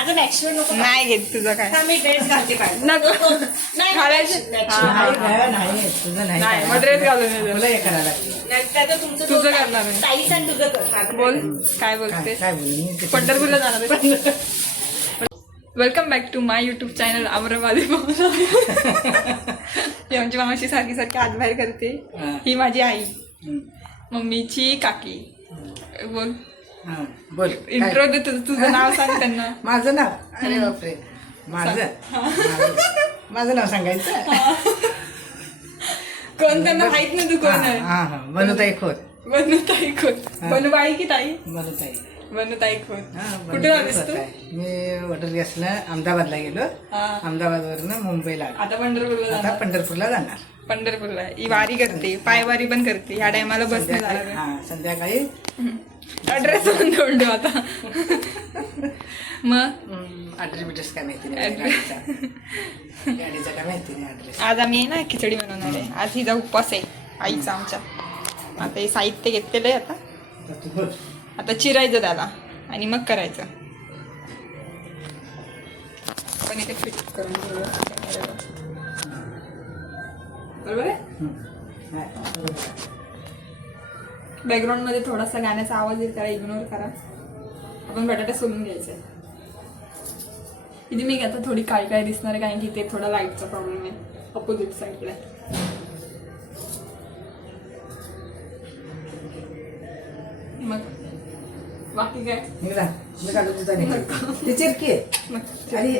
माझं नॅचरल नको नाही घेत तुझं काय मी ड्रेस घालते काय नको नाही घालायचं नाही तुझं नाही नाही मग ड्रेस घालून ये. तुला हे करायला लागतं. त्याचं तुमचं तुझं करणार आहे. ताईचं आणि तुझं कर बोल काय बोलते काय बोलू मी ते- पंढरपूरला जाणार आहे. Welcome back to my YouTube channel आम्रवाली ही आमची मामाशी सारखी सारखी हातबाहेर करते. ही माझी आई, मम्मीची काकी. बोल हा, बोल इंट्रो दे तुझं नाव सांग त्यांना. माझं नाव अरे बापरे माझं नाव सांगायचं. कोण त्यांना माहित नाही तू कोण आहे. हा हा बनूताई खोत. बनूताई खोत. बनूबाई की ताई? बनूताई. बनूताई खोत. हा, कुठे राहतेस तू? मी वॉटर गॅसला अहमदाबादला गेलो. हा. अहमदाबादवरनं मुंबईला आलो. आता पंढरपूरला आता जाणार. पंढरपूरला जाणार. पंढरपूरला ही वारी करते, पायवारी पण करते. ह्या टायमाला बस नाही संध्याकाळी जाणार. हा संध्याकाळी ऍड्रेस पण देऊन ठेव आता. मग ॲड्रेस काय माहिती नाही गाडीचा. गाडीचा काय माहिती नाही ॲड्रेस. आज आम्ही ना खिचडी बनवणार आहे. आज हिचा उपवास आहे आईचा आमच्या. आता हे साहित्य घेतलेलं आहे. आता तू बोल. आता चिरायचं त्याला आणि मग करायचं. पण इथे फिट करून घेऊया कॅमेऱ्याला. बरोबर आहे. बॅकग्राऊंड मध्ये थोडासा गाण्याचा आवाज येईल, त्याला इग्नोर करा. आपण बटाटे सोलून घ्यायचे. इथे मी आता थोडी काळी काळी दिसणार आहे, कारण की ते थोडा लाईटचा प्रॉब्लेम आहे अपोजिट साईडला. मग बाकी काय निघा मी काढू तुझा नाही ते चिरकी आहे. मग आणि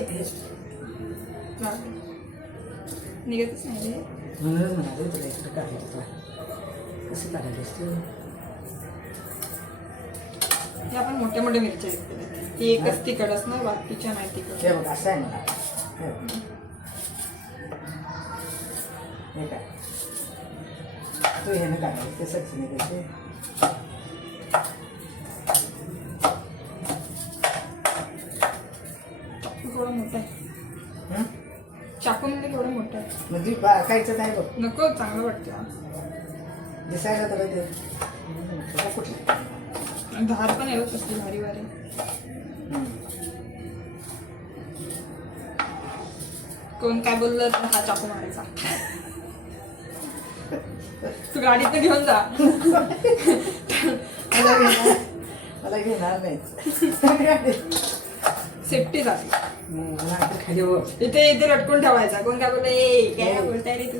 निघतच नाही रे. म्हणूनच म्हणाले तुला इकडे काढायचं. कसं काढायचं असतं. हे आपण मोठे मोठे मिरच्या घेतलेल्या. ती एकच तिखट असणार, बाकीच्या नाही तिखट. हे बघ असं आहे मला. हे काय तू ह्यानं काढायचं ते सचिन द्यायचे. थोडं मोठं आहे. चाकूमध्ये थोडं मोठं आहे. म्हणजे बाकायचं नाही बघ. नको, चांगलं वाटतं. दिसायला तर ते कुठलं धार पण येऊ कसली भारी भारी. कोण काय बोललं तर हा चाकू मारायचा. तू गाडीत घेऊन जा. मला घेणार नाही. सेफ्टी झाली. खाली हो. इथे इथे लटकून ठेवायचा. कोण काय बोललं ए काय बोलताय रे तू.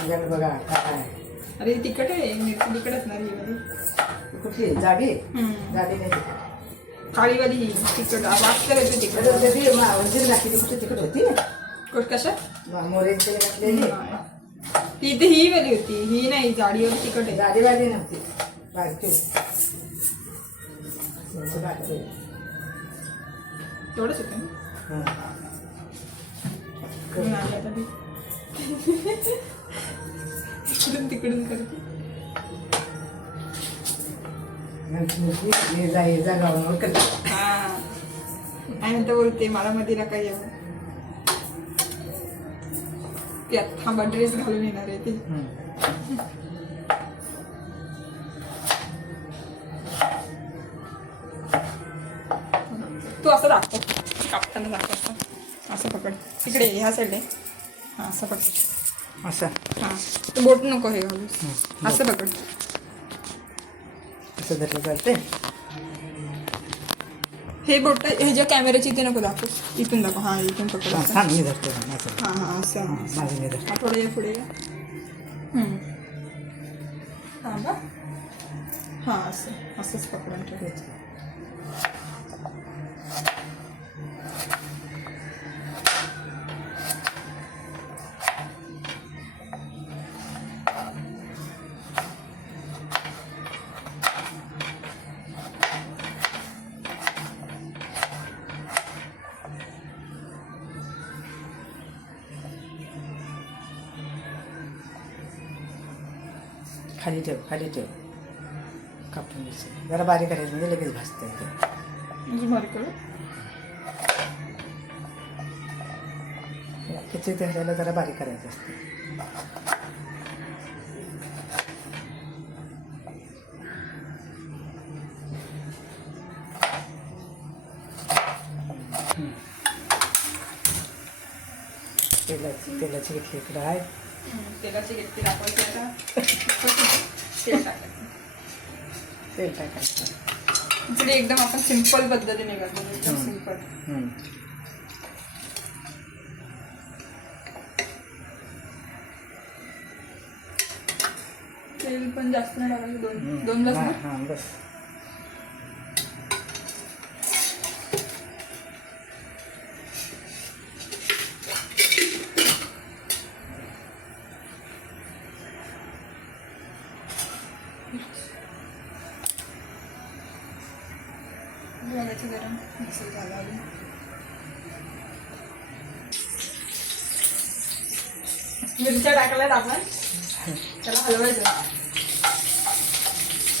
तुझ्याकडे बघा काय अरे तिखट आहे, मिरची तिखट असणार ही वाली. कुठली जाडी हम्म. जाडी नाही. काळीवाली ही तिखट वाटतं येते तिखट. तिकट होती कशा मोरेंची घातलेली. ती इथे ही वाली होती, ही नाही जाडीवर तिखट आहे. जाडीवाली नव्हती बारकी. तेवढंच होतं ना. करून आणलं आता मी. इकडून तिकडून करते. जागावर करते. हा आणि नंतर बोलते मला मध्ये नका येऊ. त्यात थांबा ड्रेस घालून येणार आहे ती. तू असं दाखव, कापताना दाखव. असं पकड तिकडे ह्या साईडला. हां असं पकड. असं हां तू बोट नको हे घालू. असं पकड. असं धरलं चालते. हे बोट ह्याच्या कॅमेऱ्याची इथे नको दाखव, इथून दाखव. हां इथून पकड. हां मी धरतो. हां हां असं. माझं मी धरतो. हा थोडं या पुढे. थांबा. हां असं असंच पकडून ठेवायचं. खाली ठेव खाली ठेव. कापून घ्यायचं जरा बारीक करायचं म्हणजे लगेच भाजतं येते. अजून बारीक करू. खिचडी धरायला जरा बारीक करायचं असते. तेलाची घेतली इकडं आहे. तेलाची गिरती दाखवायची आता. तेल टाकायचं. तेल टाकायचं. इकडे एकदम आपण सिंपल पद्धतीने करतो, एकदम सिंपल. तेल पण जास्त नाही टाकायचं, दोन ग्लास ना? हां बस. बघायचं गरम मिक्सर झाला अजून. मिरच्या टाकल्यात आपण, त्याला हलवायचं.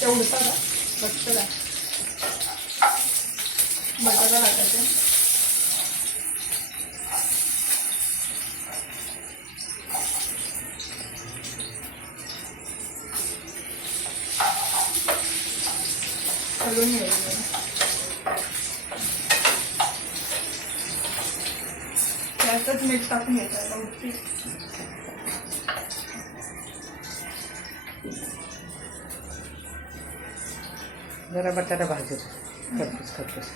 ते उडतात का बसतं का बटाटा टाकायचं. हलवून घ्यायचं. त्यातच मीठ टाकून घ्यायचं उडती. जरा बटाटा भाजतो खरपूस.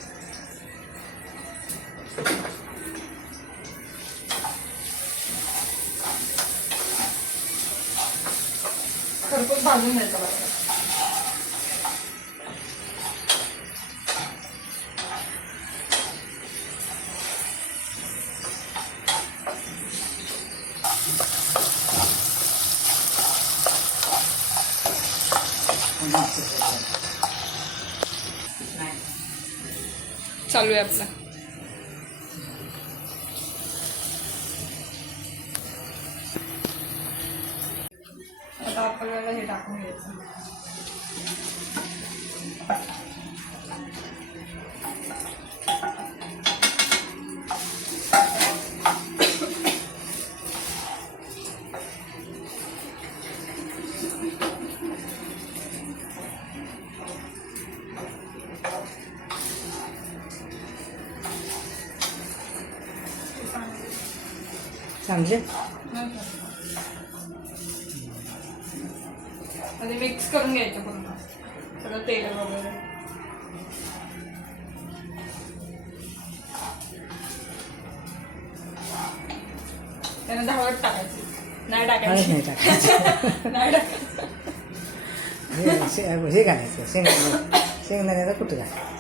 खरपूस भाजून घ्यायचं बटाटा. चालू आहे आपला. आता आपल्याला हे टाकून घ्यायचं. समजे आणि मिक्स करून घ्यायचं पूर्ण सगळं तेल वगैरे. त्यानं धावत टाकायचं, नाही टाकायचं. नाही टाकायचं. नाही टाकायचं. हे घालायचं शेंगदाण्याचा कुठं घालायचं.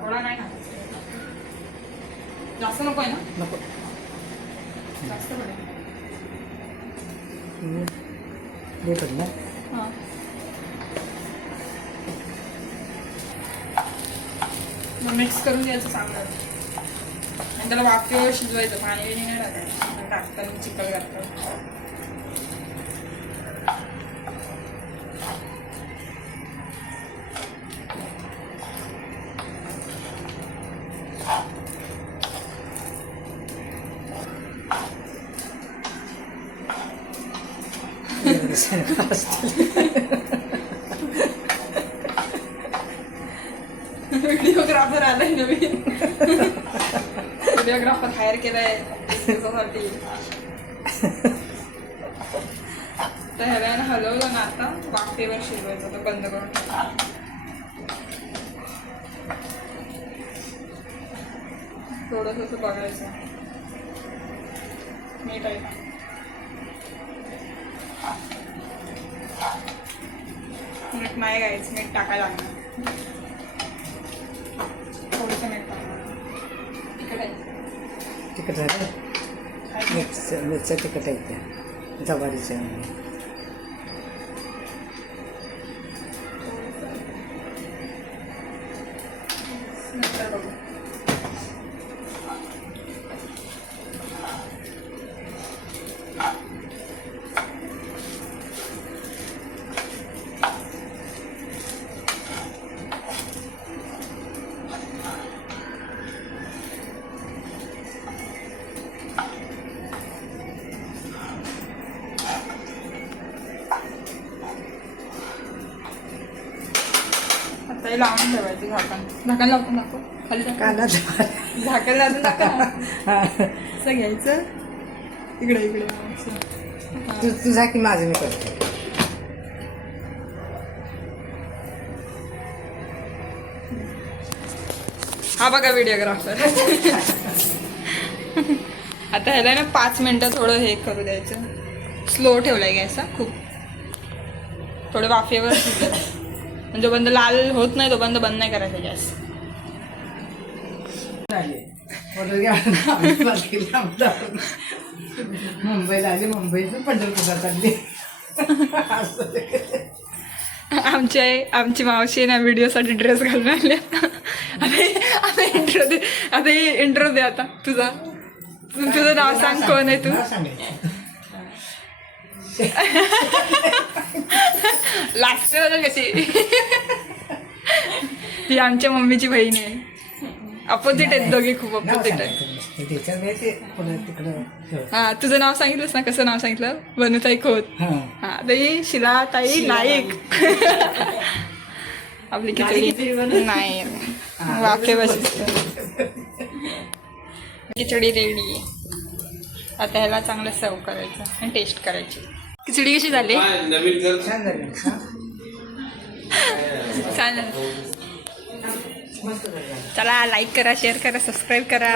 एवढा नाही टाकायचं, जास्त नको आहे ना? नको. जास्त पडेल. ना हां मग मिक्स करून घ्यायचं चांगलं आणि त्याला वाफेवर शिजवायचं. पाणी बिणी नाही टाकायचं, टाकताना चिकन घालतं. व्हिडिओग्राफर आलाय नवीन. व्हिडिओग्राफर हायर केलाय त्याच्यासाठी. तर ह्याला हलवलं ना आता वाफेवर शिजवायचं. तर बंद करून थोडंसं बघायचं. मीठ आहे का मीठ नाही घ्यायचं, मीठ टाकायला लागणार. थोडंसं मीठ टाकणार. तिखट झालं. मिरच्या तिखट आहेत त्या जवारीच्या. नंतर बघू. आता हे लावून ठेवायचं झाकण लावतो नको खाली कांदा झाकण लावून टाका असं घ्यायचं इकडे लावायचं. तुझा की माझं मी करतो. हा बघा व्हिडिओग्राफर. आता ह्याला ना 5 मिनटं थोडं हे करू द्यायचं. स्लो ठेवलाय गॅस खूप थोडं वाफेवर म्हणजे बंद लाल होत नाही तोपर्यंत बंद नाही करायचा गॅस. मुंबईला आली मुंबईत पंढरपूरला चालली. आमची मावशी ना व्हिडिओसाठी ड्रेस घालून आले. आता इंट्रो दे आता तुझं नाव सांग कोण आहे तू. लास्ट कशी ही आमच्या मम्मीची बहीण आहे. अपोजिट आहेत दोघे खूप अपोजिट आहे. हा तुझं नाव सांगितलंस ना कसं नाव सांगितलं वनुताई खोत. हा ताई शिलाताई नाईक. आपली खिचडी नाही वाफे बस खिचडी रेडी. आता ह्याला चांगलं सर्व करायचं आणि टेस्ट करायची. खिचडी कशी झाली छान. चला लाईक करा शेअर करा सबस्क्राईब करा.